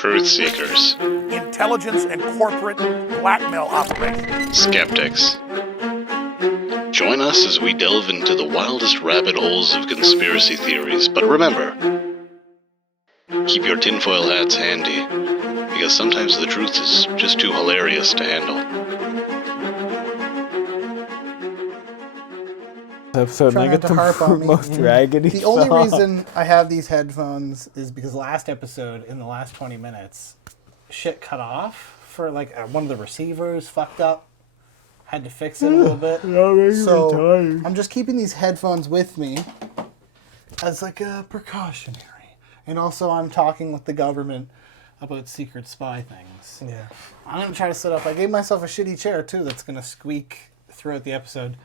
Truth seekers. Intelligence and corporate blackmail operations. Skeptics. Join us as we delve into the wildest rabbit holes of conspiracy theories, but remember, keep your tinfoil hats handy, because sometimes the truth is just too hilarious to handle. Episode Try and I not get to the harp on me. most raggedy The only song. reason I have these headphones is because last episode, in the last 20 minutes, shit cut off for like one of the receivers fucked up. Had to fix it a little bit. So I'm just keeping these headphones with me as like a precautionary. And also I'm talking with the government about secret spy things. Yeah. I'm going to try to set up. I gave myself a shitty chair too that's going to squeak throughout the episode.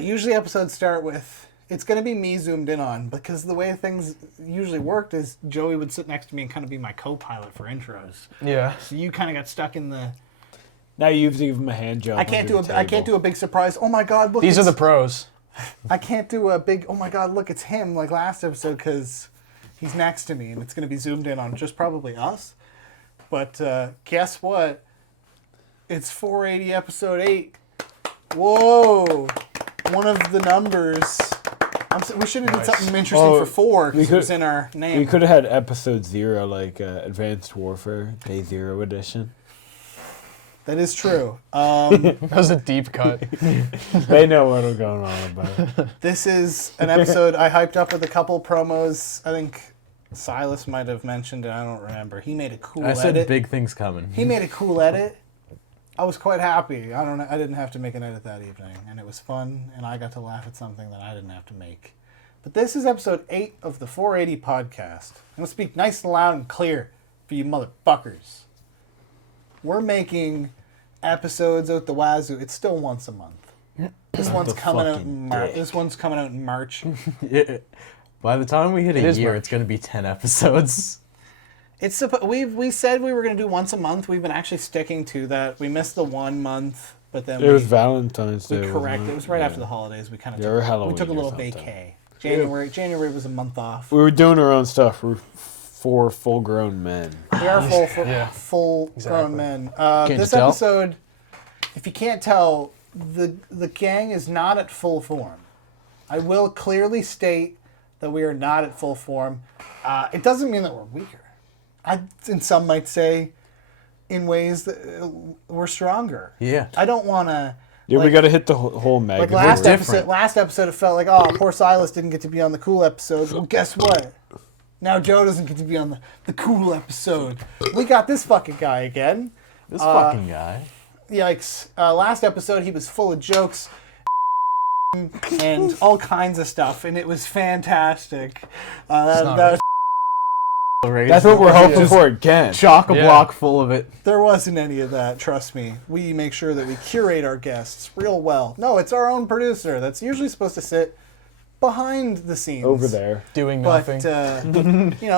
Usually episodes start with, it's going to be me zoomed in on, because the way things usually worked is Joey would sit next to me and kind of be my co-pilot for intros. Yeah. So you kind of got stuck in the... Now you have to give him a hand job. I can't do a big surprise. Oh my God, look. These are the pros. I can't do a big, oh my God, look, it's him, like last episode, because he's next to me and it's going to be zoomed in on just probably us. But guess what? It's 480 episode 8. Whoa. One of the numbers. We should have did something interesting for 4 because it was in our name. We could have had episode 0, like Advanced Warfare, Day 0 edition. That is true. That was a deep cut. They know what I'm going on about. This is an episode I hyped up with a couple promos. I think Sylas might have mentioned it. I don't remember. He made a cool edit. I said big things coming. He made a cool edit. I was quite happy. I didn't have to make an edit that evening, and it was fun, and I got to laugh at something that I didn't have to make. But this is episode 8 of the 480 podcast. I'm going to speak nice and loud and clear for you motherfuckers. We're making episodes out the wazoo. It's still once a month. This one's coming out in March. This one's coming out in March. Yeah. By the time we hit a year, it's going to be 10 episodes. We said we were going to do once a month. We've been actually sticking to that. We missed the 1 month, but then It was Valentine's Day. correct. It was right after the holidays. We kind of Halloween we took a little or something. vacay. January was a month off. We were doing our own stuff. We're 4 full-grown men. We are Yeah. full Exactly. grown men. Can't This you tell? episode, if you can't tell, the gang is not at full form. I will clearly state that we are not at full form. It doesn't mean that we're weaker. And some might say, in ways that we're stronger. Yeah. I don't want to. Yeah, we got to hit the whole mag. Like last episode, it felt like, oh, poor Sylas didn't get to be on the cool episode. Well, guess what? Now Joe doesn't get to be on the cool episode. We got this fucking guy again. This fucking guy. Yikes. Last episode, he was full of jokes and all kinds of stuff, and it was fantastic. That's what we're hoping for again. Chock-a-block full of it. There wasn't any of that, trust me. We make sure that we curate our guests real well. No, it's our own producer that's usually supposed to sit behind the scenes. Over there. Doing But, nothing.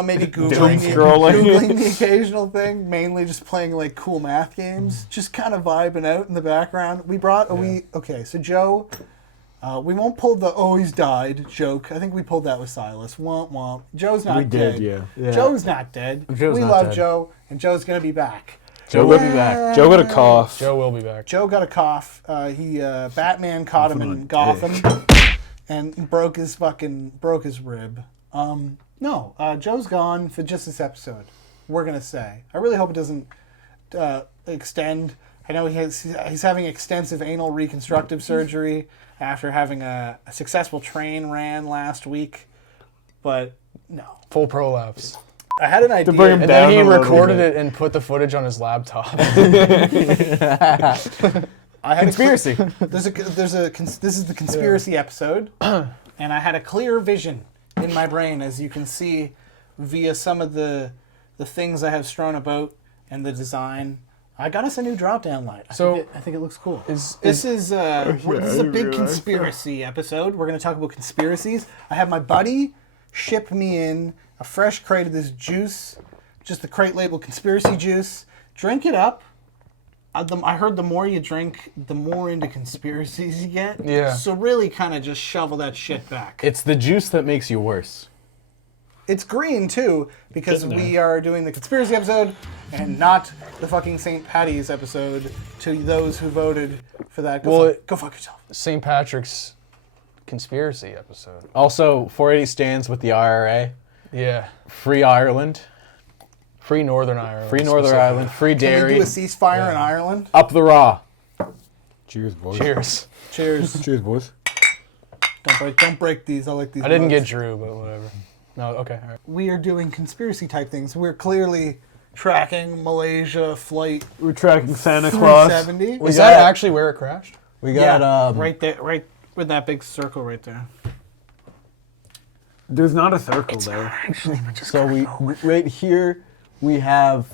maybe Doom Googling scrolling. the occasional thing, mainly just playing like cool math games, just kind of vibing out in the background. So Joe, we won't pull the he's died joke. I think we pulled that with Sylas. Womp womp. Joe's not We dead. did, yeah. Joe's not dead. Joe's we not love dead. Joe, and Joe's going to be back. Joe will be back. Joe got a cough. Joe will be back. Joe got a cough. Batman caught him in Gotham and broke his rib. Joe's gone for just this episode. We're gonna say. I really hope it doesn't extend. I know he's having extensive anal reconstructive surgery after having a successful train ran last week, but no. Full prolapse. I had an idea. bring him And down then he a little recorded bit. it and put the footage on his laptop. I had Conspiracy. This is the conspiracy episode, and I had a clear vision in my brain, as you can see via some of the things I have strewn about and the design. I got us a new drop-down light. I think it looks cool. This is a big conspiracy episode. We're going to talk about conspiracies. I have my buddy ship me in a fresh crate of this juice, just the crate labeled conspiracy juice. Drink it up. I heard the more you drink, the more into conspiracies you get. Yeah. So really kind of just shovel that shit back. It's the juice that makes you worse. It's green too because we are doing the conspiracy episode and not the fucking St. Patty's episode. To those who voted for that, go fuck yourself. St. Patrick's conspiracy episode. Also, 480 stands with the IRA. Yeah. Free Ireland. Free Northern Ireland. Free Northern Ireland. Free Can dairy. we do a ceasefire in Ireland? Up the raw. Cheers, boys. Cheers. Cheers. Cheers, boys. Don't break these. I like these. I didn't mugs. get Drew, but whatever. No, okay, all right. We are doing conspiracy type things. We're clearly tracking Malaysia flight We're tracking Santa Claus. 370. Is that actually where it crashed? We got right there, right with that big circle right there. There's not a circle there. Actually, but just So we right here we have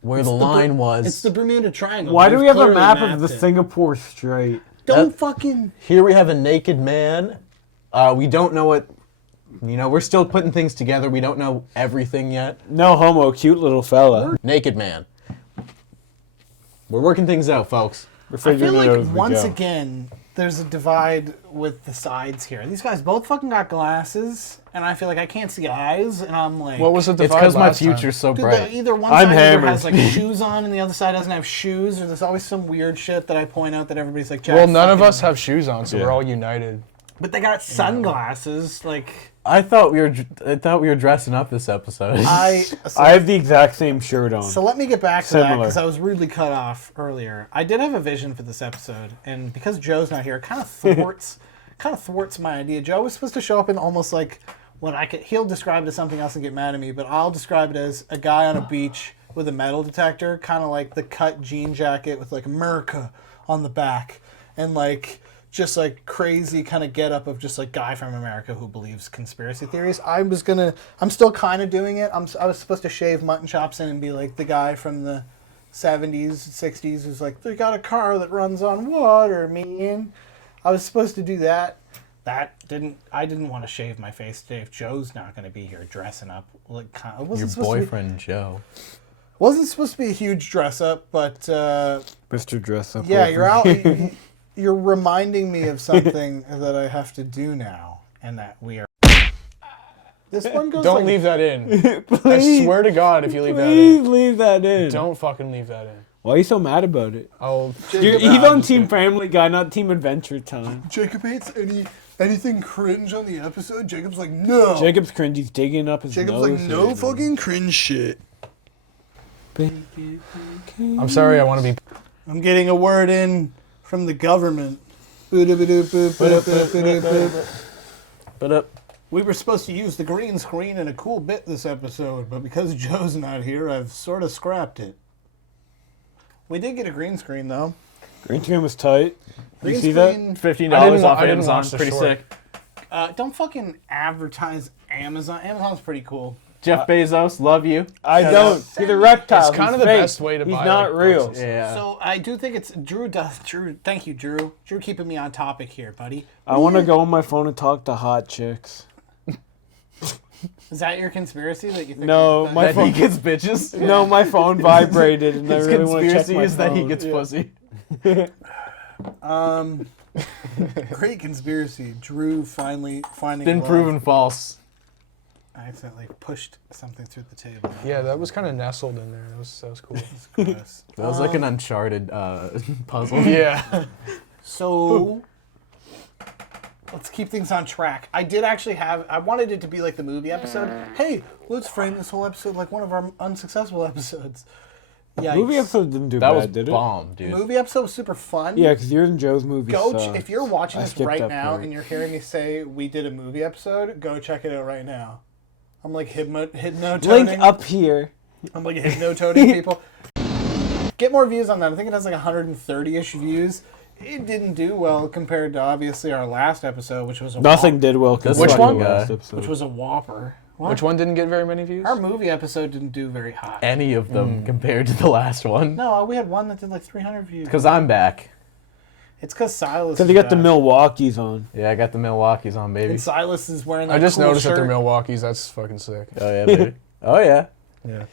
where the line was. It's the Bermuda Triangle. Why do We've we have a clearly map of mapped the it. Singapore Strait? Don't fucking. Here we have a naked man. We don't know what. We're still putting things together. We don't know everything yet. No homo, cute little fella. Naked man. We're working things out, folks. We're I feel figuring it out like as we once go. again, there's a divide with the sides here. These guys both fucking got glasses, and I feel like I can't see eyes, and I'm like, What was the It's divide because my last time? future's so Dude, bright. either one I'm side either hammered. has like shoes on, and the other side doesn't have shoes, or there's always some weird shit that I point out that everybody's like, Jack, Well, none of fucking- us have shoes on, so Yeah. we're all united. But they got sunglasses, like I thought we were dressing up this episode. I have the exact same shirt on. So let me get back to that Similar. because I was rudely cut off earlier. I did have a vision for this episode, and because Joe's not here, it kind of thwarts my idea. Joe was supposed to show up in almost like what he'll describe it as something else and get mad at me, but I'll describe it as a guy on a beach with a metal detector, kind of like the cut jean jacket with like America on the back, and like just like crazy kind of get up of just like guy from America who believes conspiracy theories. I'm still kind of doing it. I was supposed to shave mutton chops in and be like the guy from the 70s, 60s who's like, they got a car that runs on water, man. I was supposed to do that. I didn't want to shave my face today if Joe's not going to be here dressing up. Like, it wasn't Your supposed to be- boyfriend Joe. wasn't supposed to be a huge dress up, but Mr. Dress Up. yeah, Over. you're out. You're reminding me of something that I have to do now, and that we are. This one goes. Don't like, leave that in. I Please, swear to God, if you leave that please in. leave that in. Don't fucking leave that in. Why are you so mad about it? I'll... He's on Team Family Guy, not Team Adventure Time. Jacob hates anything cringe on the episode. Jacob's like, no. Jacob's cringe. He's digging up his Jacob's nose. like, no fucking cringe shit. I'm sorry, I want to be... I'm getting a word in from the government. But We were supposed to use the green screen in a cool bit this episode, but because Joe's not here, I've sort of scrapped it. We did get a green screen, though. Green screen was tight. You Green see that? screen. $15 off I didn't Amazon. watch the Pretty short. sick. Don't fucking advertise Amazon. Amazon's pretty cool. Jeff Bezos, love you. I Shut don't. up. He's a reptile. It's kind He's of the fake. best way to He's buy not like, real. books. Yeah. So I do think it's Drew. Thank you, Drew. Drew keeping me on topic here, buddy. I want to go on my phone and talk to hot chicks. Is that your conspiracy that you think? No, that- my That phone- he gets bitches. No, my phone vibrated, and I His really want to check conspiracy my is that he phone. gets pussy. Great conspiracy. Drew finally finding Been love. proven false. I accidentally pushed something through the table. Yeah, that was kind of nestled in there. That was cool. Gross. That was like an Uncharted puzzle. Yeah. So let's keep things on track. I did actually I wanted it to be like the movie episode. Hey, let's frame this whole episode like one of our unsuccessful episodes. Yeah, Movie episode didn't do That bad, was did it? bomb, dude. movie episode was super fun. Yeah, because yours and Joe's movie If you're watching I this skipped right that now part. and you're hearing me say we did a movie episode, go check it out right now. I'm like hypnotoning. Link up here. I'm like hypnotoning people. Get more views on that. I think it has like 130-ish views. It didn't do well compared to obviously our last episode, which was a Nothing did well. This Which fucking one? guy. which was a whopper. What? Which one didn't get very many views? Our movie episode didn't do very hot. Any of them compared to the last one. No, we had one that did like 300 views. Because I'm back. It's because Sylas. Because you got the Milwaukee's on. Yeah, I got the Milwaukee's on, baby. And Sylas is wearing that I just cool noticed that shirt. they're Milwaukee's. That's fucking sick. Oh, yeah, baby. Oh, yeah. Yeah.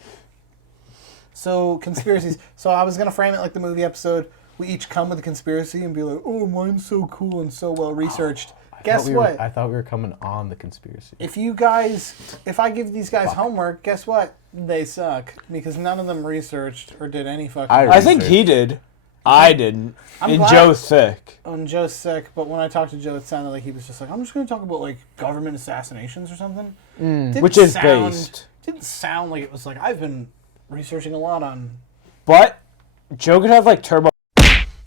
So, conspiracies. So I was going to frame it like the movie episode. we each come with a conspiracy and be like, oh, mine's so cool and so well researched. Guess what? I thought we were coming on the conspiracy. If I give these guys homework, guess what? They suck because none of them researched or did any fucking. I think he did. I didn't. And glad- Joe's sick. And Joe's sick, but when I talked to Joe, it sounded like he was just like, I'm just going to talk about like government assassinations or something. Which is based. Didn't sound like it was like I've been researching a lot on. But Joe could have like turbo.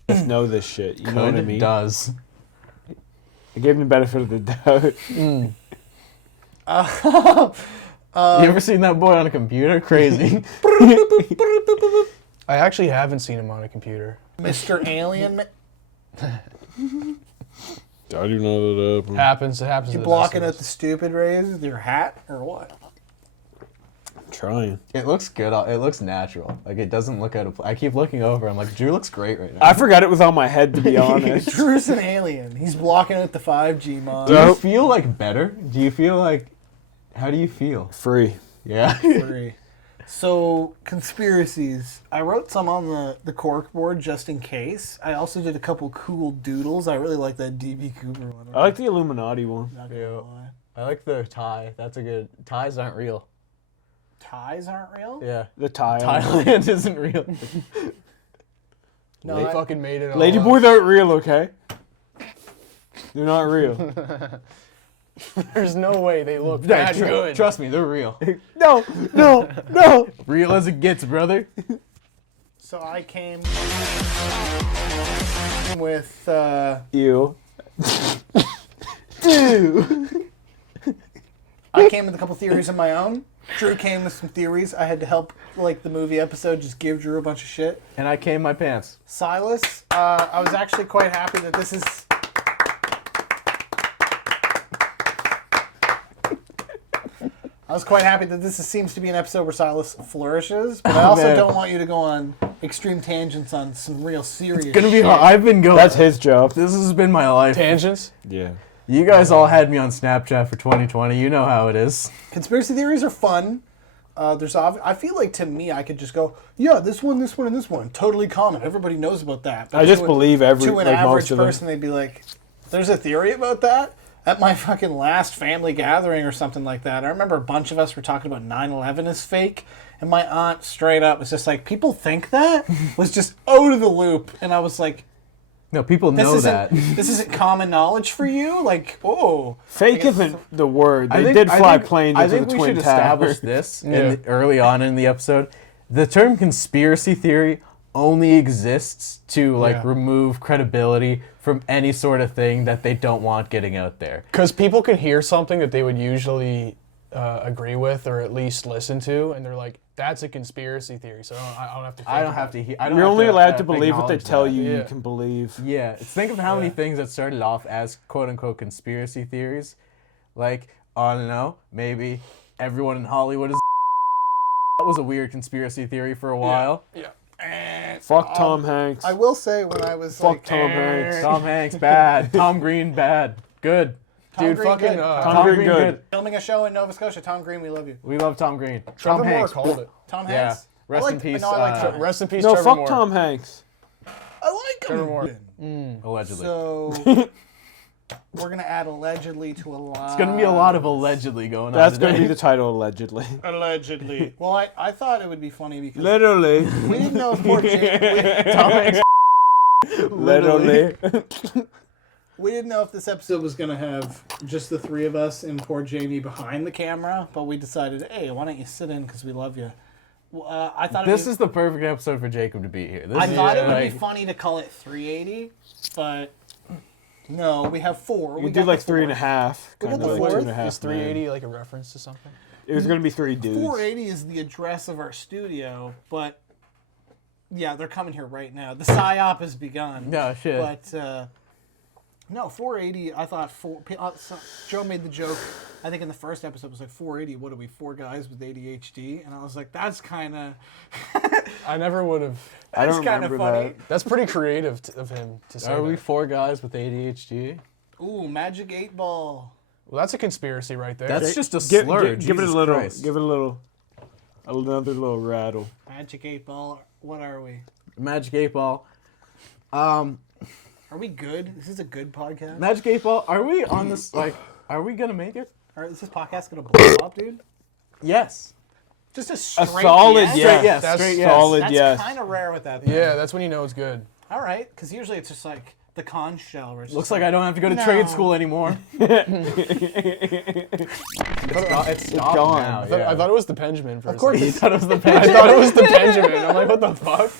Just know this shit. You know what I mean? Does. I gave him the benefit of the doubt. You ever seen that boy on a computer? Crazy. I actually haven't seen him on a computer. Mr. Alien. I do know that. It happens. You to the best blocking of at the stupid rays with your hat or what? I'm trying. It looks good. It looks natural. Like, it doesn't look out of place. I keep looking over. I'm like, Drew looks great right now. I forgot it was on my head, to be honest. Drew's an alien. He's blocking out the 5G mod. Do you feel, like, better? Do you feel like... How do you feel? Free. Yeah. Free. So, conspiracies. I wrote some on the cork board just in case. I also did a couple cool doodles. I really like that DB Cooper one. I like the Illuminati one. Not gonna lie. I like the tie. That's a good... Ties aren't real. Ties aren't real? Yeah. The tile. Thailand isn't real. No, They I- fucking made it all Lady up. boys aren't real, okay? They're not real. There's no way they look that good. Trust me, they're real. No. Real as it gets, brother. So I came with You. I came with a couple theories of my own. Drew came with some theories. I had to help, like the movie episode, just give Drew a bunch of shit. And I came my pants. Sylas, I was actually quite happy that this is... I was quite happy that seems to be an episode where Sylas flourishes, but I also man. don't want you to go on extreme tangents on some real serious It's gonna be shit. hard. I've been going. That's his job. This has been my life. Tangents? Yeah. You guys all had me on Snapchat for 2020. You know how it is. Conspiracy theories are fun. I feel like to me, I could just go, yeah, this one, and this one. Totally common. Everybody knows about that. But I just believe to an like average most of them. person, they'd be like, there's a theory about that? At my fucking last family gathering or something like that, I remember a bunch of us were talking about 9/11 is fake, and my aunt straight up was just like, people think that? Was just out of the loop. And I was like, No, people know that. this isn't common knowledge for you? Like, oh. Fake isn't the word. They did fly planes into the Twin I think we should Towers. establish this early on in the episode. The term conspiracy theory only exists to remove credibility from any sort of thing that they don't want getting out there. Because people can hear something that they would usually agree with or at least listen to, and they're like, that's a conspiracy theory, so I don't have to think I don't about have to it. hear. I don't You're have only to, allowed to believe what they acknowledge tell that. you. Yeah. You can believe. Yeah, think of how many things that started off as quote-unquote conspiracy theories. Like, I don't know, maybe everyone in Hollywood is that was a weird conspiracy theory for a while. Yeah. Fuck Tom Hanks. I will say when I was Fuck like, Tom Hanks. Tom Hanks, bad. Tom Green, bad. Good. Tom Dude, Green, fucking... good. Tom Green, good. Filming a show in Nova Scotia. Tom Green, we love you. We love Tom Green. Trevor Tom Moore Hanks. called it. Tom Yeah. Hanks. Rest I in peace. No, I like Rest in peace, No, Trevor fuck Moore. Tom Hanks. I like Trevor him. Moore. Allegedly. So we're gonna add allegedly to a lot. It's gonna be a lot of allegedly going on. That's going to today. be the title, allegedly. Allegedly. Well, I thought it would be funny because Literally. we didn't know if poor Jamie. Tom Hanks. Literally. We didn't know if this episode was gonna have just the three of us and poor Jamie behind the camera, but we decided, hey, why don't you sit in because we love you. I thought This is the perfect episode for Jacob to be here. This I is thought it would like- be funny to call it 380, but no, we have four. We do like 3.5. We got Kind the of like fourth. 2.5. Is 380 like a reference to something? It was going to be 3 dudes. 480 is the address of our studio, but yeah, they're coming here right now. The psyop has begun. No, shit. But no, 480. I thought Joe made the joke. I think in the first episode was like 480. What are we? 4 guys with ADHD, and I was like, that's kind of. I never would have... I don't That's kind of remember funny. that. That's pretty creative of him to say Are we that. 4 guys with ADHD? Ooh, Magic 8 Ball. Well, that's a conspiracy right there. That's just a Give, slur. give it a Jesus little. Christ. Give it a little. Another little rattle. Magic 8 Ball. What are we? Magic 8 Ball. Are we good? Is this a good podcast? Magic 8 Ball, are we on this, like, are we gonna make it? Or is this podcast gonna blow up, dude? Yes. Just a A straight solid yes? yes. Straight yes, That's straight yes. solid That's yes. kind of rare with that. Thing. Yeah, that's when you know it's good. All right, because usually it's just like the conch shell. Where it's Looks just like I don't have to go to No. trade school anymore. It's stopped gone. now, I thought it was the Benjamin for a course second. You thought it was the I Benjamin. thought it was the Benjamin. I'm like, what the fuck?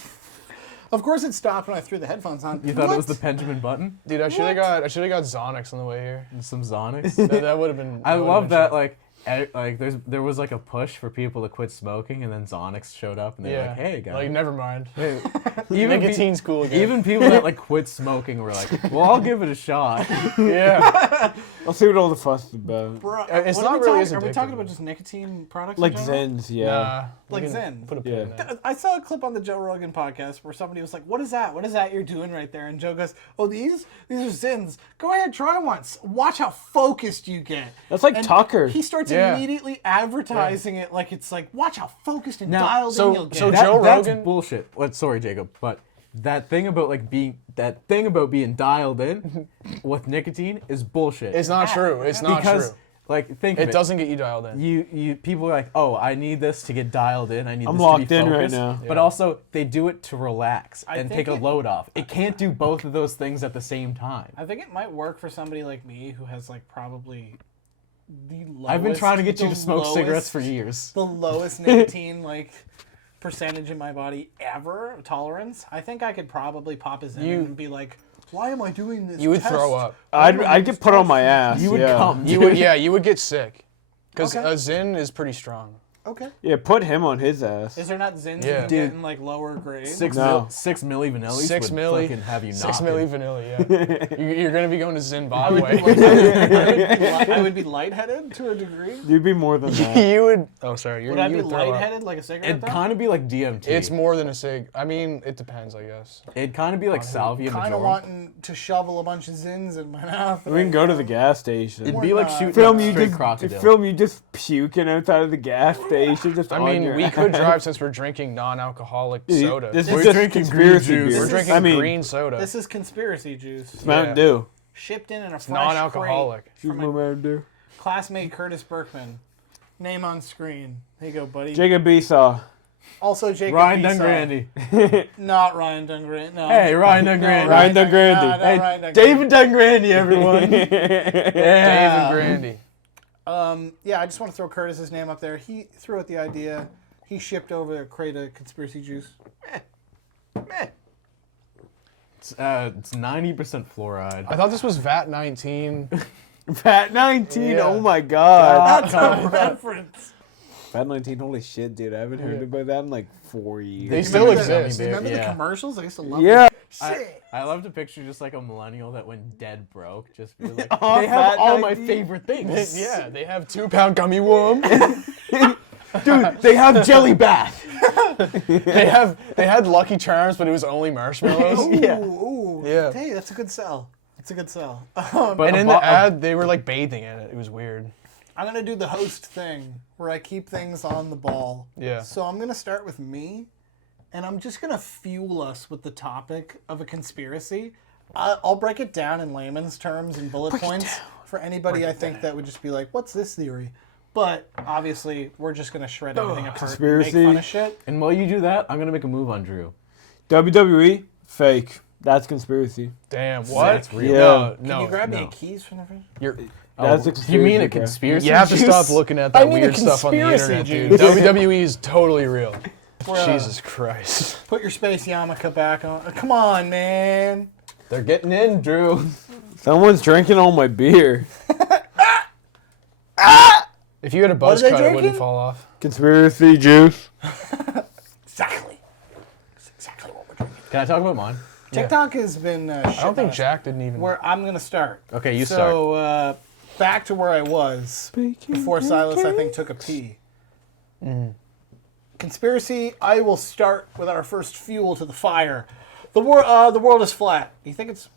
Of course, it stopped when I threw the headphones on. You thought it was the What? Benjamin button? Dude, I should have got Zonix on the way here. And some Zonics? That would have been. I would've love been that, shit. there was like a push for people to quit smoking, and then Zonics showed up, and they're Yeah. like, hey, guys. Like, never mind. even Nicotine's cool again. Even people that like quit smoking were like, well, I'll give it a shot. Yeah. I'll see what all the fuss is about. Bro, It's what not are we really talking, as Are we talking addictive. about just nicotine products? Like in general? Zens, yeah. Nah. Like we can Zen. Put a pin Yeah. in that. I saw a clip on the Joe Rogan podcast where somebody was like, "What is that? What is that you're doing right there?" And Joe goes, "Oh, these are Zins. Go ahead, try once. Watch how focused you get." That's like And Tucker. He starts Yeah. immediately advertising it like it's like, "Watch how focused and Now, dialed so- in you'll get." so That- that's Rogan- bullshit. Sorry, Jacob, but that thing about being dialed in with nicotine is bullshit. It's not true. It's not because, true. like, think of It doesn't get you dialed in. You people are like, oh, I need this to get dialed in. I need I'm this locked to be in right focused. now. But Yeah. also, they do it to relax and think take a it- load off. It can't do both of those things at the same time. I think it might work for somebody like me who has like probably the lowest. I've been trying to get you the to smoke lowest- cigarettes for years. The lowest nicotine like percentage in my body ever tolerance. I think I could probably pop a Zen You- and be like, "Why am I doing this?" You would test? throw up. Why am I I'd doing get this put on test?" my ass. You would yeah. come. You would, yeah, you would get sick. Because Okay. a Zin is pretty strong. Okay. Yeah, put him on his ass. Is there not Zins Yeah. you can Dude. get in like lower grade? Six No. 6 milli vanillis 6 would milli. fucking have you 6 knocking. milli vanilla, yeah. You're going to be going to Zimbabwe. I would be lightheaded to a degree. You'd be more than that. You would. Oh, sorry. Would I you be would throw up. lightheaded like a cigarette? It'd though? kind of be like DMT. It's more than a cig. I mean, it depends, I guess. It'd kind of be like salvia kind of majorum. wanting to shovel a bunch of Zins in my mouth. We can go to the gas station. It'd Or be like not. shooting Film a you straight just crocodile. film you just puking outside of the gas station. Just I on mean, your we ass. could drive since we're drinking non-alcoholic soda. This We're is just drinking conspiracy green juice. beer. We're drinking I mean, green soda. This is conspiracy juice. Mountain Yeah. Dew. Shipped in a fresh non-alcoholic. crate Choose from my my Mountain Dew. classmate Curtis Berkman. Name on screen. Here you go, buddy. Jacob Esau. Also Jacob Ryan Esau. Dungrandi. Not Ryan Dungrandi. No. Hey, Ryan Dungrandi. No, Ryan Dun- Dungrandi. no, not Hey, Ryan Dungrandi. David Dungrandi, everyone. Yeah. David Grandy. Yeah, I just want to throw Curtis's name up there. He threw out the idea. He shipped over a crate of conspiracy juice. It's 90% fluoride. I thought this was VAT 19. Fat 19. Yeah. Oh my god. That's a reference. Fat 19. Holy shit, dude. I haven't heard about that in like 4 years. They still Remember the- exist. Remember the Yeah. commercials? I used to love Yeah. I love to picture just like a millennial that went dead broke. Just be like, Oh, they have Fat all my 19. favorite things. Yeah, they have 2-pound gummy worm. Dude, they have jelly bath. they had Lucky Charms, but it was only marshmallows. Ooh, ooh. Yeah. Hey, that's a good sell. That's a good sell. But And a in bo- the ad, they were like bathing in it. It was weird. I'm going to do the host thing where I keep things on the ball. Yeah. So I'm going to start with me, and I'm just going to fuel us with the topic of a conspiracy. I'll break it down in layman's terms and bullet points for anybody I think that would just be like, what's this theory? But obviously, we're just going to shred everything apart and conspiracy. make fun of shit. And while you do that, I'm gonna make a move on Drew. WWE. Fake. That's conspiracy. Damn, what? That's real. No, Can no. you grab me no. a keys from the fridge? You're, That's a you conspiracy. mean a bro. conspiracy? you have to juice? stop looking at I that mean a weird stuff on the conspiracy internet, dude. juice. WWE is totally real. We're, Jesus Christ. Put your space yarmulke back on. Come on, man. They're getting in, Drew. Someone's drinking all my beer. If you had a buzz are they cut, it wouldn't drinking? fall off. Conspiracy juice. Exactly. That's exactly what we're drinking. Can I talk about mine? TikTok has been I don't think Jack didn't even. where I'm going to start. Okay, you So, back to where I was before Sylas, I think, took a pee. Conspiracy, I will start with our first fuel to the fire. The world is flat. You think it's...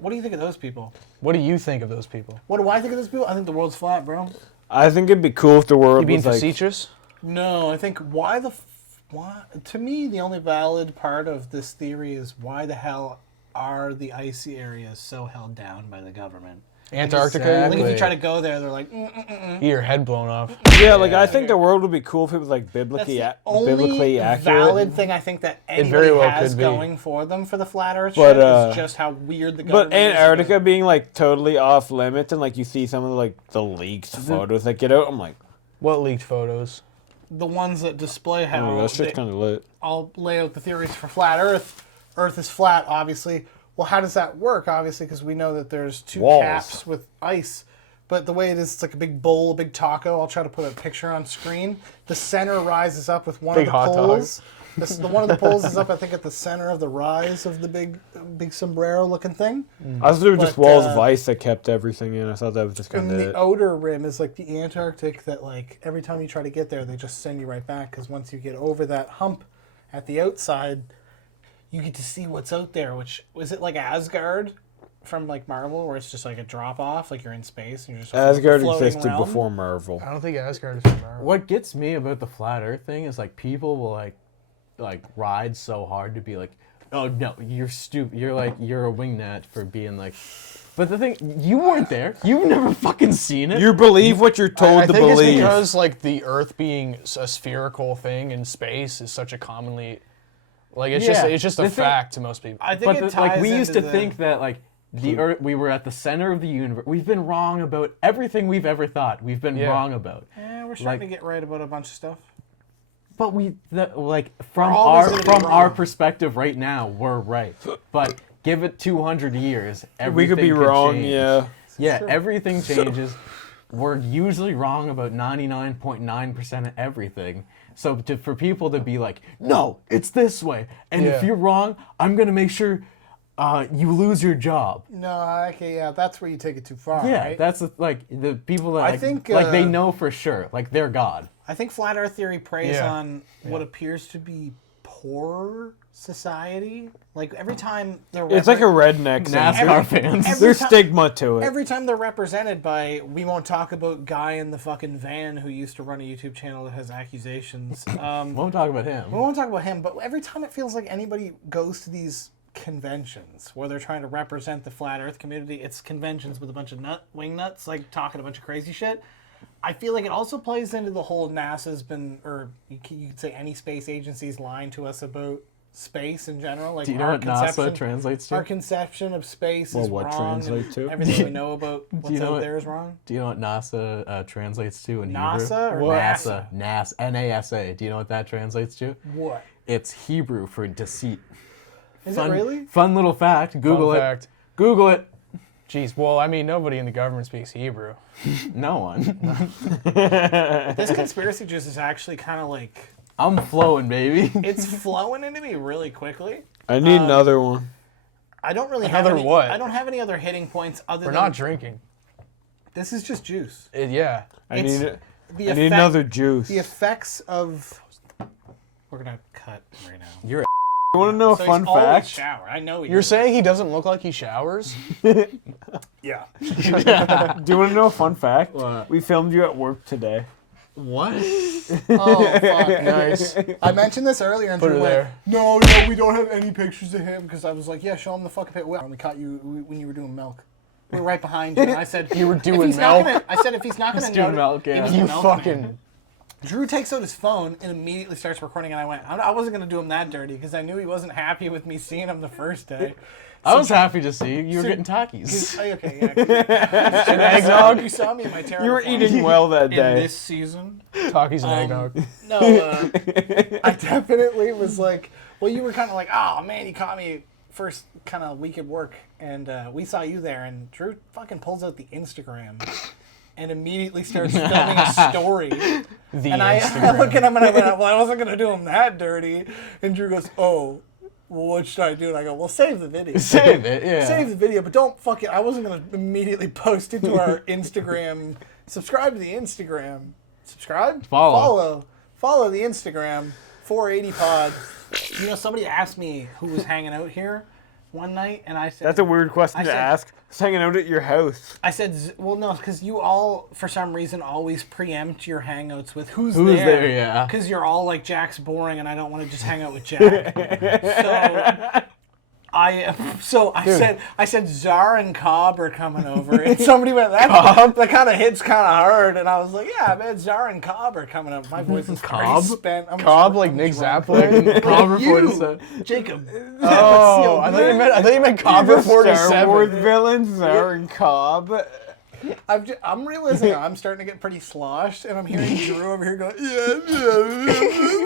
What do you think of those people? What do you think of those people? What do I think of those people? I think the world's flat, bro. I think it'd be cool if the world You being was like... facetious? No, I think why? To me, the only valid part of this theory is why the hell are the icy areas so held down by the government? Antarctica. Like if you try to go there, they're like, Get your head blown off. Yeah, like I think the world would be cool if it was like That's biblically the only biblically accurate. valid thing I think that anybody very well has could be. going for them for the flat Earth But, shit is just how weird the government But is. Antarctica being like totally off limits, and like you see some of the leaked photos that get out, I'm like, What leaked photos? The ones that display how oh, that shit's kind of lit. I'll lay out the theories for flat Earth. Earth is flat, obviously. Well, how does that work? Obviously, because we know that there's two Walls. caps with ice. But the way it is, it's like a big bowl, a big taco. I'll try to put a picture on screen. The center rises up with one Big of the hot dog. poles. The one of the poles is up, I think, at the center of the rise of the big sombrero-looking thing. I thought there were just But, walls of ice that kept everything in. I thought that was just And kind the of outer rim is like the Antarctic that, like, every time you try to get there, they just send you right back. Because once you get over that hump at the outside, you get to see what's out there. Which, was it like Asgard from, like, Marvel, where it's just like a drop-off, like you're in space and you're just Asgard floating existed realm? before Marvel. I don't think Asgard is from Marvel. What gets me about the flat Earth thing is like people will like ride so hard to be like, oh no, you're stupid. You're a wingnut for being like. But the thing, you weren't there. You've never fucking seen it. You believe what you're told I to think believe. it's because like the Earth being a spherical thing in space is such a commonly, like it's Yeah, just a the thing- fact to most people. I think it like ties we used to into think that like the Earth, we were at the center of the universe. We've been wrong about everything we've ever thought. We've been Yeah. wrong about. we're starting like- to get right about a bunch of stuff. But from always our gonna be from our wrong. perspective right now, we're right. But give it 200 years, we everything could be wrong, change. yeah. Yeah, everything changes. We're usually wrong about 99.9% of everything. So for people to be like, no, it's this way, and if Yeah. you're wrong, I'm gonna make sure you lose your job. No, okay, yeah, that's where you take it too far, Yeah, right? that's like the people that I like, think, they know for sure, like they're God. I think flat Earth theory preys Yeah. on what appears to be poor society. Like every time they're It's like a redneck thing. NASCAR fans. every There's time- stigma to it. Every time they're represented by, we won't talk about guy in the fucking van who used to run a YouTube channel that has accusations. Won't talk about him. We won't talk about him, but every time it feels like anybody goes to these conventions where they're trying to represent the flat Earth community, it's conventions with a bunch of wingnuts, like talking a bunch of crazy shit. I feel like it also plays into the whole NASA's been, or you could say any space agency's lying to us about space in general. Like Do you know our what NASA conception- translates Our to? conception of space Well, is what wrong. translate and to? Everything we know about what's you know out what- there is wrong. Do you know what NASA translates to in NASA Hebrew? or NASA. NASA. NASA. Do you know what that translates to? What? It's Hebrew for deceit. Is it really? Fun little fact. Google Fun it. fact. Google it. Jeez, well, I mean, nobody in the government speaks Hebrew. No one. This conspiracy juice is actually kind of like, I'm flowing, baby. it's flowing into me really quickly. I need another one. I don't really have Another any, what? I don't have any other hitting points other We're than not drinking. this is just juice. Yeah. I It's need the I need another juice. The effects of. We're gonna cut right now. You're You want to know a So fun he's always fact? shower. I know You're saying he doesn't look like he showers? yeah. Do you want to know a fun fact? What? We filmed you at work today. what? Oh fuck, nice. I mentioned this earlier and Put Drew it went, there. No, we don't have any pictures of him because I was like, yeah, show him the fucking picture. And we caught you when you were doing milk. We were right behind you. And I said You were if doing he's not milk? gonna, I said if he's not gonna doing notice- milk, he yeah. was You the milkman. fucking... Drew takes out his phone and immediately starts recording, and I went, I wasn't going to do him that dirty because I knew he wasn't happy with me seeing him the first day. I was happy to see you were so- getting Takis. Okay, yeah. An eggnog. You saw me in my terrible You were form. eating well that in day. this season. Talkies and eggnog. No, I definitely was like, well, you were kind of like, oh man, you caught me first kind of week at work, and we saw you there, and Drew fucking pulls out the Instagram. And immediately starts filming a story. And I look at him and I went, well, I wasn't going to do him that dirty. And Drew goes, oh, well, what should I do? And I go, well, save the video. Save it, yeah. Save the video, but don't fucking, I wasn't going to immediately post it to our Instagram. Subscribe to the Instagram. Subscribe? Follow. Follow the Instagram, 4eighty pod. You know, somebody asked me who was hanging out here one night, and I said... That's a weird question I to said- ask. Just hanging out at your house. I said, well, no, because you all, for some reason, always preempt your hangouts with who's Who's there. there, yeah. Because you're all like, Jack's boring, and I don't want to just hang out with Jack. So I said Zar and Cobb are coming over, and somebody went, that kind of hits kind of hard, and I was like, yeah, man, Zar and Cobb are coming up. My voice is Cobb? already spent. Cobb, like Nick Zappa? Cobb reported said. Jacob. Oh, I thought you meant Cobb Star 47. Wars villains, Zar and Cobb. I'm realizing I'm starting to get pretty sloshed, and I'm hearing Drew over here going, yeah.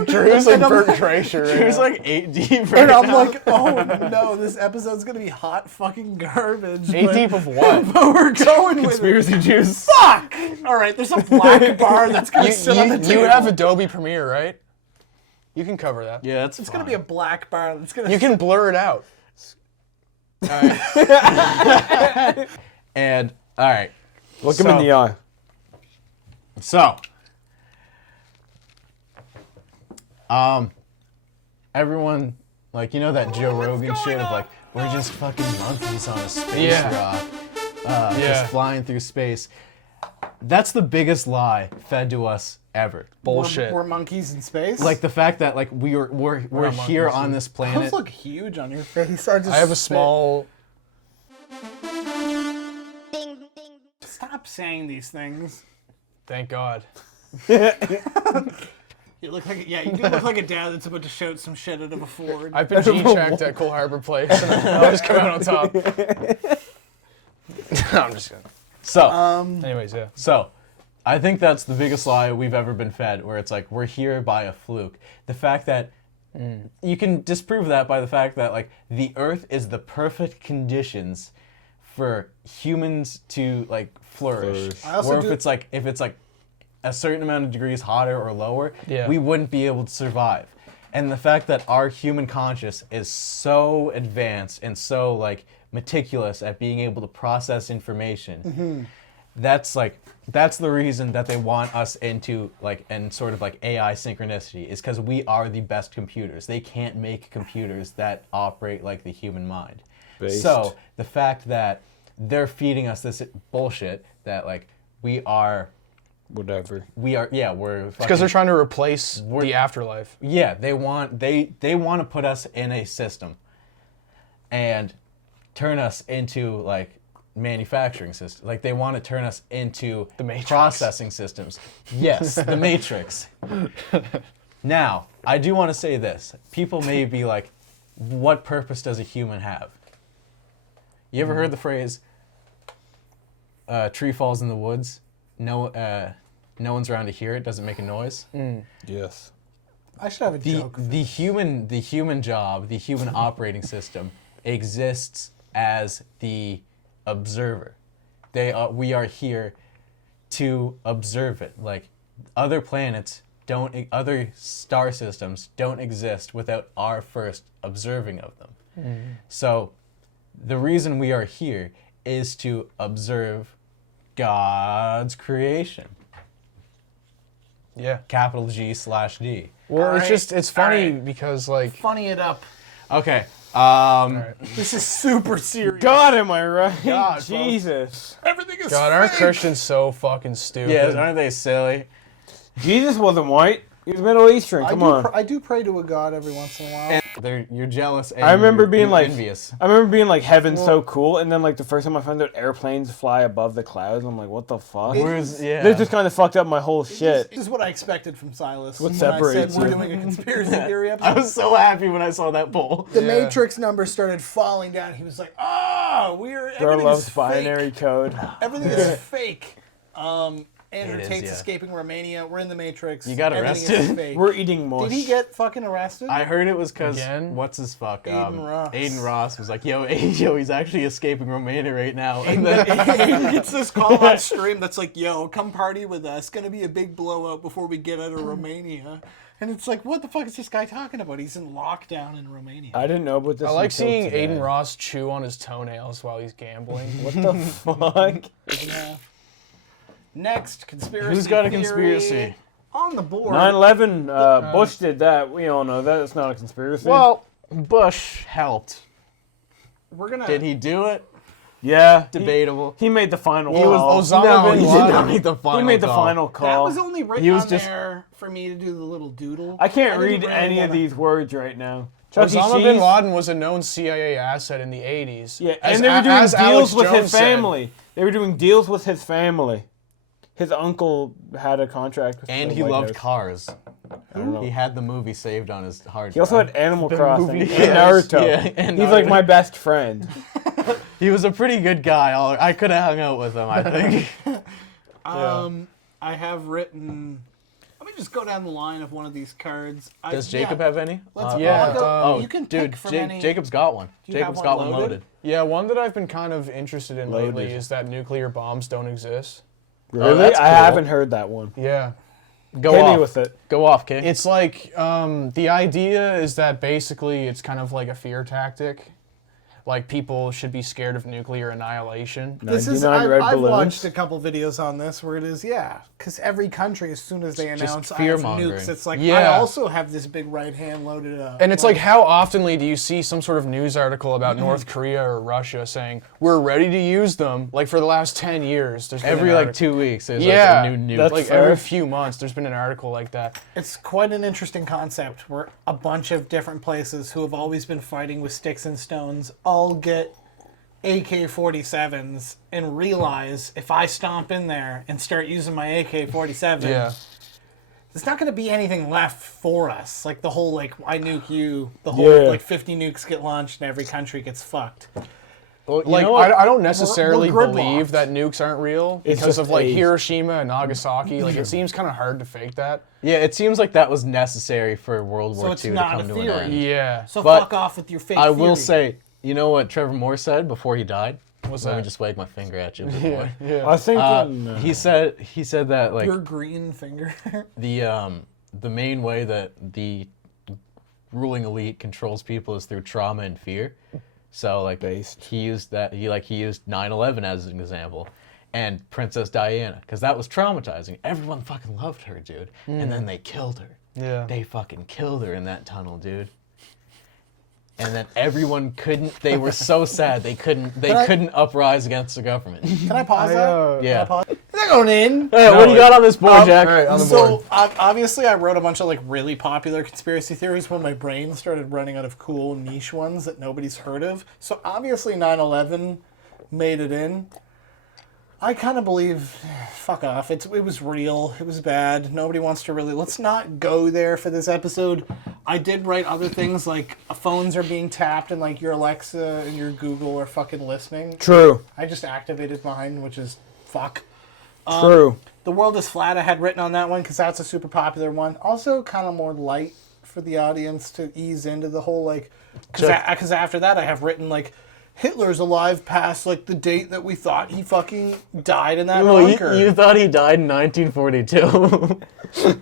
Drew's like Bert Kreischer right Drew's now. like 8 deep. And I'm like, oh no, this episode's gonna be hot fucking garbage. 8 deep of what? But we're going with Conspiracy juice. Fuck! Alright, there's a black bar that's gonna sit on the table. You have Adobe Premiere, right? You can cover that. Yeah, It's gonna be a black bar that's gonna You can blur it out. And all right. Look him in the eye. So, everyone, like, you know that Joe Rogan shit of like, we're just fucking monkeys on a space rock, just flying through space. That's the biggest lie fed to us ever. Bullshit. We're monkeys in space. Like the fact that like we're here on this those planet. look huge on your face. I have a small... Stop saying these things. Thank God. You look like you do look like a dad that's about to shout some shit out of a Ford. I've been G-checked at Cole Harbor Place, and I'll just come out on top. No, I'm just kidding. So, Anyways, yeah. So, I think that's the biggest lie we've ever been fed, where it's like, we're here by a fluke. The fact that you can disprove that by the fact that like the Earth is the perfect conditions for humans to like flourish. Or if it's like a certain amount of degrees hotter or lower, we wouldn't be able to survive. And the fact that our human conscious is so advanced and so like meticulous at being able to process information, that's the reason that they want us into like and sort of like AI synchronicity, is because we are the best computers. They can't make computers that operate like the human mind. So the fact that they're feeding us this bullshit that like we're It's because they're trying to replace the afterlife. Yeah, they want to put us in a system and turn us into like manufacturing systems. Like they want to turn us into The Matrix. processing systems. Yes, the Matrix. Now, I do want to say this. People may be like, what purpose does a human have? You ever heard the phrase, tree falls in the woods, no one's around to hear it, doesn't make a noise? Yes. I should have a joke. The human job, the human operating system exists as the observer. We are here to observe it. Like other planets other star systems don't exist without our first observing of them. So the reason we are here is to observe God's creation. Yeah. Capital G/D. Well, it's funny right. because like... Funny it up. Okay. This is super serious. God, am I right? God, bro. Jesus. Everything is God, aren't fake. Christians so fucking stupid? Yeah, aren't they silly? Jesus wasn't white. He was Middle Eastern. Come on. I do pray to a god every once in a while. You're jealous. And I remember you're being like, envious. heaven's so cool, and then like the first time I found out airplanes fly above the clouds, I'm like, what the fuck? They just kind of fucked up my whole shit. This is what I expected from Sylas. What when separates I said you? we're doing a conspiracy theory I episode. was so happy when I saw that poll. The Matrix number started falling down. He was like, Girl everything loves is binary fake. code. Everything is fake. Andrew It is, Tate's yeah. escaping Romania. We're in the Matrix. You got Everything arrested? is fake. We're eating mush. Did he get fucking arrested? I heard it was because Again? what's his fuck? Aiden Ross. Aiden Ross was like, yo, he's actually escaping Romania right now. And And then then it's this call on stream that's like, yo, come party with us. Gonna be a big blowout before we get out of Romania. And it's like, what the fuck is this guy talking about? He's in lockdown in Romania. I didn't know about this. I like until seeing today. Aiden Ross chew on his toenails while he's gambling. What the fuck? Yeah. Next, conspiracy Who's got a theory conspiracy? on the board. 9/11. Bush did that. We all know that. It's not a conspiracy. well, Bush helped. We're gonna. Did he do it? yeah. Debatable. He made the final He call. was Osama bin bin Laden. Laden. He did not make the final He made the call. final That call. was only written He was on just- there for me to do the little doodle. I can't didn't read really any of wanna- these words right now. Osama bin Laden was a known CIA asset in the 80s. Yeah, and they were doing deals with his family. They were doing deals with his family. His uncle had a contract with And the he White loved House. cars. He had the movie saved on his hard drive. He also had Animal Crossing and yes, Naruto. yeah, and He's like my best friend. He was a pretty good guy. I could have hung out with him, I think. I have written. Let me just go down the line of one of these cards. Does Jacob have any? You can pick from any. Jacob's got one. Do you have Jacob's one got one loaded? loaded. Yeah, one that I've been kind of interested in lately is that nuclear bombs don't exist. Really? that's I cool. haven't heard that one. Yeah. Go Hit off. me with it. Go off, kid. It's like, the idea is that basically it's kind of like a fear tactic. Like, people should be scared of nuclear annihilation. This is, 99 red I've balloons. watched a couple videos on this where it is, because every country, as soon as they announce I have fear-mongering. nukes, it's like, I Yeah. also have this big right hand loaded up. And it's like, how oftenly do you see some sort of news article about North Korea or Russia saying, we're ready to use them? Like, for the last 10 years, there's been Every an like article. 2 weeks, there's Yeah, like a new nuke. that's like fair. every few months, there's been an article like that. It's quite an interesting concept where a bunch of different places who have always been fighting with sticks and stones all get AK-47s and realize if I stomp in there and start using my AK-47, Yeah. there's not going to be anything left for us. Like the whole, like, I nuke you, the whole, like, 50 nukes get launched and every country gets fucked. Well, you Like, know what? I don't necessarily we're believe gridlocked. that nukes aren't real It's because just of, like, age. Hiroshima and Nagasaki. Like, it seems kind of hard to fake that. Yeah, it seems like that was necessary for World War it's II to not come a to an theory. end. Yeah. So But fuck off with your fake I will theory. say, you know what Trevor Moore said before he died? What's Let me that? just wag my finger at you a bit more. Yeah. I was thinking. He said that like Your green finger. the main way that the ruling elite controls people is through trauma and fear. So like he used 9/11 as an example, and Princess Diana, because that was traumatizing. Everyone fucking loved her, dude, and then they killed her. Yeah. They fucking killed her in that tunnel, dude. And then everyone couldn't. They were so sad they couldn't uprise against the government. Can I pause that? Yeah. They're going in. Hey, what do you got on this board, Jack? All right, on the So board. obviously, I wrote a bunch of like really popular conspiracy theories when my brain started running out of cool niche ones that nobody's heard of. So obviously, 9/11 made it in. I kind of believe, fuck off. It was real. It was bad. Nobody wants to really. Let's not go there for this episode. I did write other things like phones are being tapped and like your Alexa and your Google are fucking listening. True. I just activated mine, which is fuck. True. The world is flat. I had written on that one because that's a super popular one. Also, kind of more light for the audience to ease into the whole like. Because after that, I have written like Hitler's alive past like the date that we thought he fucking died in that bunker. You thought he died in 1942.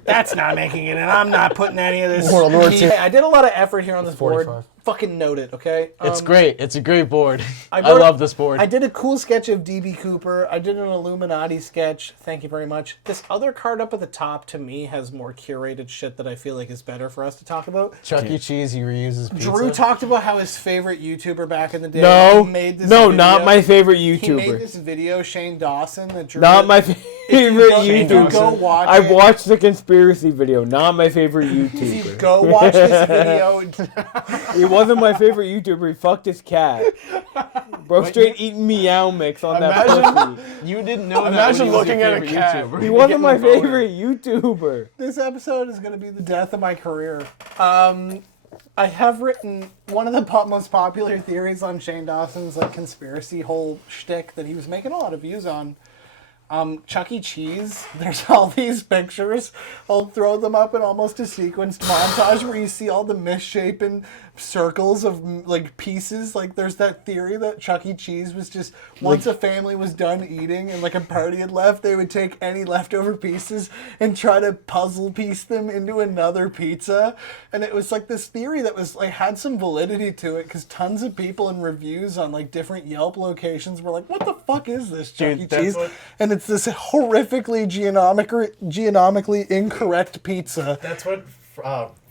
That's not making it, and I'm not putting any of this. World War II. Hey, I did a lot of effort here on this 45. board. Fucking note it, okay? It's great. It's a great board. I wrote- love this board. I did a cool sketch of D.B. Cooper. I did an Illuminati sketch. Thank you very much. This other card up at the top, to me, has more curated shit that I feel like is better for us to talk about. Chuck E. Cheese, he reuses pizza. Drew talked about how his favorite YouTuber back in the day No. made this No, video. not my favorite He made YouTuber. this video, Shane Dawson, that Drew... Not my favorite If you go YouTuber. watch I it- watched the conspiracy video. Not my favorite If you YouTuber. go watch this video... He wasn't my favorite YouTuber. He fucked his cat. Bro, straight eating meow mix on that pussy. You didn't know that Imagine when he was looking your at a favorite cat. YouTuber. He wasn't my favorite YouTuber. This episode is going to be the death of my career. I have written one of the most popular theories on Shane Dawson's like conspiracy whole shtick that he was making a lot of views on. Chuck E. Cheese, there's all these pictures. I'll throw them up in almost a sequenced montage where you see all the misshapen circles of like pieces. Like there's that theory that Chuck E. Cheese was just, once a family was done eating and like a party had left, they would take any leftover pieces and try to puzzle piece them into another pizza. And it was like this theory that was like had some validity to it because tons of people in reviews on like different Yelp locations were like, what the fuck is this Chuck E. that's Cheese? what- And it's this horrifically geonomically incorrect pizza. That's what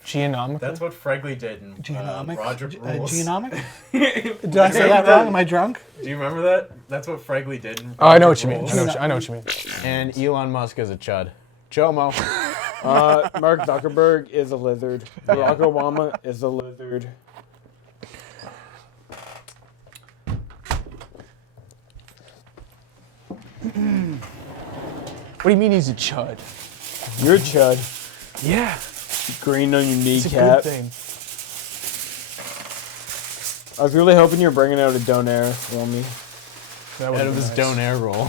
Geonomical? that's what Fregley did in Roger Rules. Geonomic? Did I say that wrong? Am I drunk? Do you remember that? That's what Fregley did in Oh, I know what you mean. Rules. I know what you mean. And Elon Musk is a chud. Chomo. Mark Zuckerberg is a lizard. Barack Obama is a lizard. What do you mean he's a chud? You're a chud. Yeah. Green on your It's a kneecap. good thing. I was really hoping you were bringing out a donair for me. That Out of his donair roll.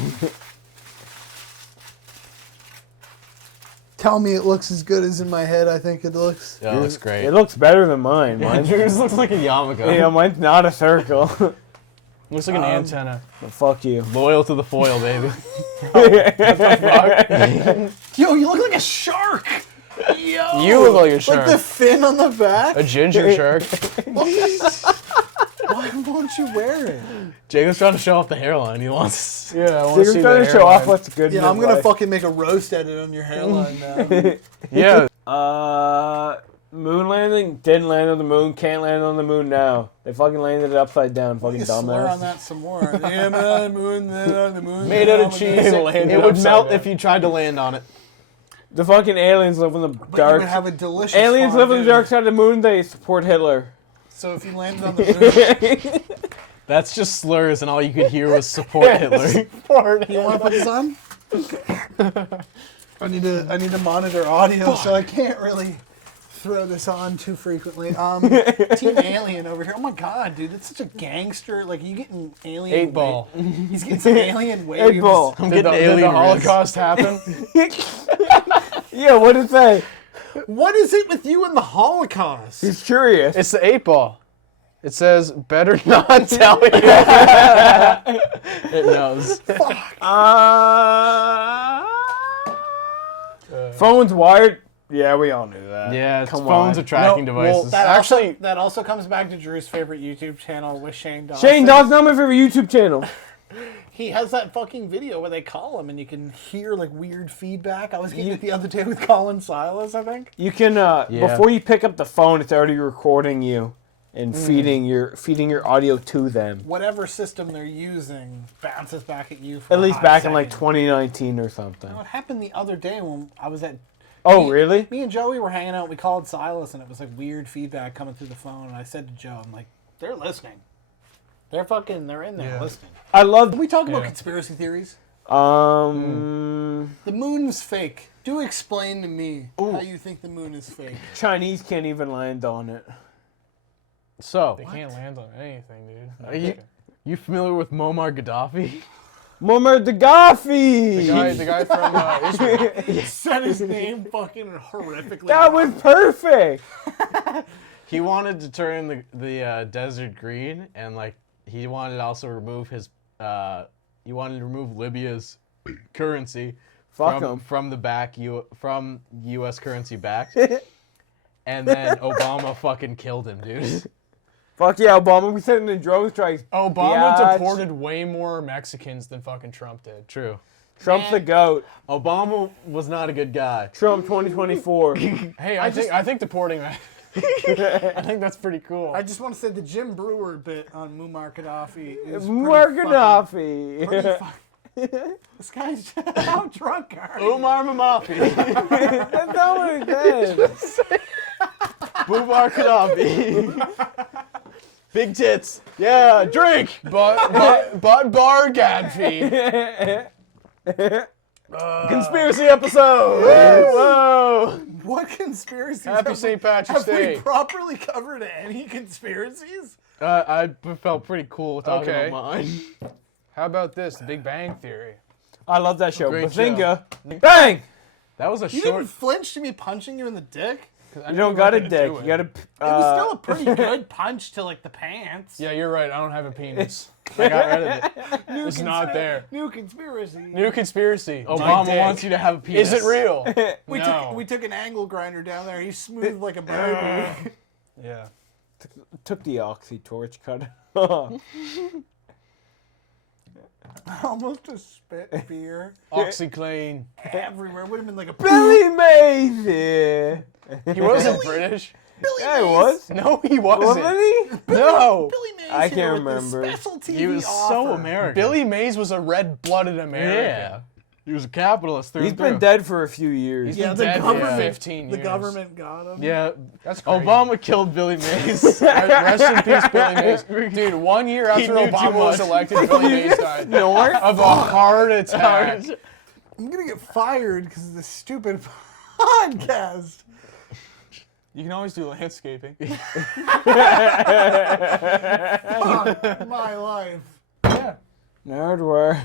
Tell me it looks as good as in my head I think it looks. Yeah, it looks great. It looks better than mine. Mine Yours looks like a yarmulke. yeah, mine's not a circle. Looks like an antenna. But fuck you. Loyal to the foil, baby. Yo, you look like a shark. Yo, You look like a shark. Like the fin on the back. A ginger shark. Why won't you wear it? Jacob's trying to show off the hairline. He wants. Yeah, I want You're to see trying the to show off hairline. what's good. Yeah, in I'm gonna life. fucking make a roast edit on your hairline now. Yeah. Moon landing didn't land on the moon. Can't land on the moon now. They fucking landed it upside down. Fucking You slur on dumbass. that some more. Yeah, man, moon, on the moon. Made out of cheese. It would melt if you tried to land on it. The fucking aliens live in the But you dark. would have a delicious Aliens live on the fondue. dark side of the moon. They support Hitler. So if you landed on the moon, That's just slurs, and all you could hear was support Hitler. you want to put this on? I need to monitor audio, so I can't really throw this on too frequently. Team Alien over here. Oh my god, dude, it's such a gangster. Like, you getting alien? 8-ball. He's getting some alien waves. 8-ball. I'm Did getting the alien riz. Holocaust happen? Yeah, what did it say? What is it with you and the Holocaust? He's curious. It's the 8-ball. It says, better not tell you. It knows. Phones wired. Yeah, we all knew that. Yeah, Come phones on. are tracking No, devices. That also comes back to Drew's favorite YouTube channel with Shane Dawson. Shane Dawson's not my favorite YouTube channel. He has that fucking video where they call him and you can hear like weird feedback. I was getting it the other day with Colin Sylas, I think. You can before you pick up the phone, it's already recording you and feeding your audio to them. Whatever system they're using bounces back at you. For At a least hot back in like second. 2019 or something. What happened the other day when I was at? Oh, really? Me and Joey were hanging out. We called Sylas and it was like weird feedback coming through the phone. And I said to Joe, I'm like, they're listening. They're in there listening. I love. Can we talk about conspiracy theories? The moon's fake. Do explain to me how you think the moon is fake. Chinese can't even land on it. So, They can't land on anything, dude. are you familiar with Muammar Gaddafi? Muammar Gaddafi. The guy from Israel. Said his name fucking horrifically. That was perfect. He wanted to turn the desert green, and like he wanted to also remove he wanted to remove Libya's currency Fuck 'em. from the back from U.S. currency back, and then Obama fucking killed him, dude. Fuck yeah, Obama. We sent in the drone strikes. Obama Biatch. deported way more Mexicans than fucking Trump did. True. Trump's the goat. Obama was not a good guy. Trump 2024. Hey, I think deporting that. I think that's pretty cool. I just want to say the Jim Brewer bit on Muammar Gaddafi is Muammar pretty Gaddafi. fucking- This guy's how drunk are you? Omar Mamafi. That's not what it said. Muammar Gaddafi. Big tits. Yeah, drink. but Bar Gadfi. Conspiracy episode. Whoa. What conspiracies? Happy St. Patrick's Have Day. we properly covered any conspiracies? I felt pretty cool talking Okay. about mine. How about this? The Big Bang Theory. I love that show. Great Bazinga. Bang! That was a You short. didn't flinch to me punching you in the dick? You don't got a dick. You got a. It was still a pretty good punch to like the pants. Yeah, you're right. I don't have a penis. I got rid of it. It's not there. New conspiracy. New conspiracy. Obama My dick. wants you to have a penis. Is it real? We took an angle grinder down there. He's smooth like a bird. Yeah. Took the oxy torch, cut it off. Almost a spit beer OxyClean. everywhere. Would have been like a Billy Mays here. He wasn't British. Billy Yeah, he Mays. was. No, he wasn't. Wasn't he? No. Billy Mays I here can't with the remember. Special TV He was so offer. American. Billy Mays was a red-blooded American. Yeah. He was a capitalist through He's and been through. dead for a few years. Yeah, been the dead for government. 15 The years. government got him. Yeah, That's crazy. Obama killed Billy Mays. Rest in peace, Billy Mays. Dude, 1 year after knew too Obama was much. elected, Billy Mays died Snort? of a heart attack. I'm gonna get fired because of this stupid podcast. You can always do landscaping. Fuck my life. Yeah. Nerd work.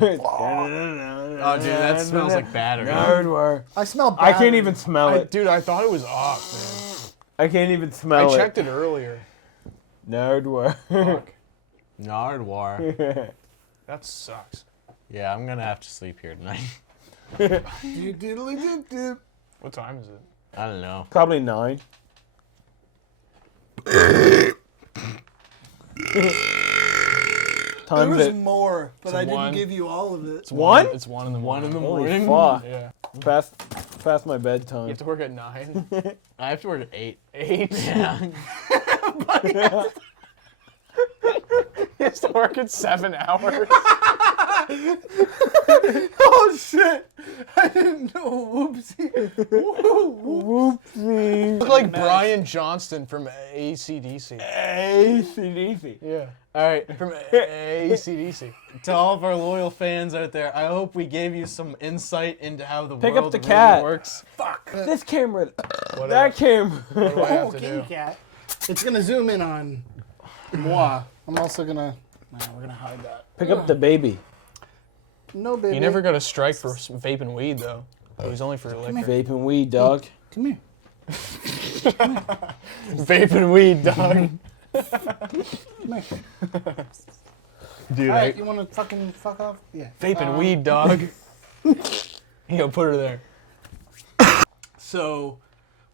Oh, dude, that smells like battery. Nerd work. I smell. I can't battery. even smell it. Dude, I thought it was off, I can't even man. smell I it. checked it earlier. Nerd work. Fuck. Nardwar. That sucks. Yeah, I'm gonna have to sleep here tonight. Do-diddly-doo-doo. What time is it? I don't know. Probably 9. There Times was it. more, but It's I didn't one. give you all of it. It's One? It's 1 in the One in the morning. Holy fuck. Yeah. Past my You bedtime. have to work at 9. I have to work at 8. 8. Yeah. He has to work at 7 hours. Oh shit! I didn't know. Whoopsie. Whoopsie. Look like Brian Johnston from AC/DC. AC/DC. Yeah. All right. From AC/DC. To all of our loyal fans out there, I hope we gave you some insight into how the Pick up world the really cat. works. This camera. What That camera. do I have Oh, to kitty do? cat. It's gonna zoom in on moi. I'm also gonna. No, we're gonna hide that. Pick up the baby. No, baby. He never got a strike for vaping weed, though. It was only for liquor. Vaping weed, dog. Come here. Vaping weed, dog. Come here. Dude, All right, you wanna fucking fuck off? Yeah. Vaping weed, dog. You go put her there. So,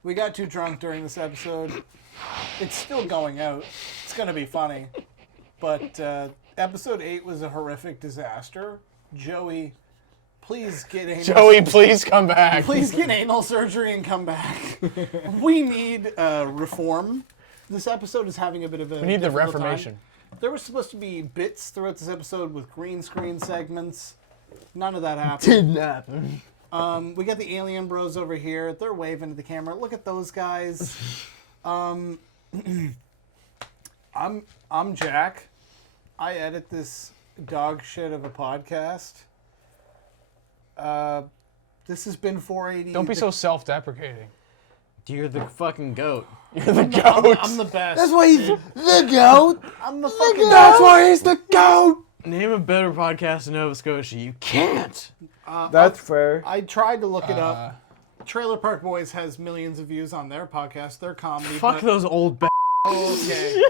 we got too drunk during this episode. It's still going out. It's gonna be funny. But episode 8 was a horrific disaster. Joey, please get anal. Joey, please come back. Please get anal surgery and come back. We need reform. This episode is having a bit of a. We need the difficult Reformation. time. There were supposed to be bits throughout this episode with green screen segments. None of that happened. didn't happen. We got the alien bros over here. They're waving to the camera. Look at those guys. I'm Jack. I edit this dog shit of a podcast. This has been 480. Don't be so self-deprecating. You're the fucking goat. You're the goat. I'm the best. That's why he's the goat. I'm the fucking That's why he's the goat. Name a better podcast in Nova Scotia. You can't. That's fair. I tried to look it up. Trailer Park Boys has millions of views on their podcast. Their comedy. Fuck but- those old. Okay.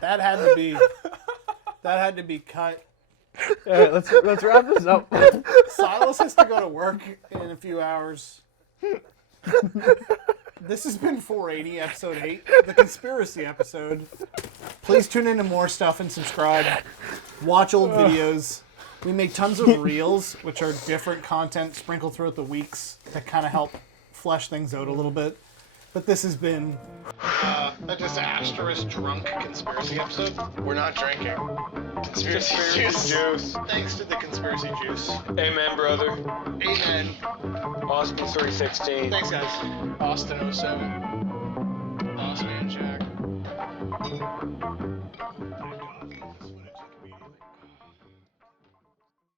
That had to be cut. Alright, let's wrap this up. Sylas has to go to work in a few hours. This has been 480, episode 8, the conspiracy episode. Please tune into more stuff and subscribe. Watch old videos. We make tons of reels, which are different content sprinkled throughout the weeks that kind of help flesh things out a little bit. But this has been a disastrous drunk conspiracy episode. We're not drinking. Conspiracy juice. Thanks to the conspiracy juice. Amen, brother. Amen. Austin 316. Thanks, guys. Austin 07. Austin and Jack.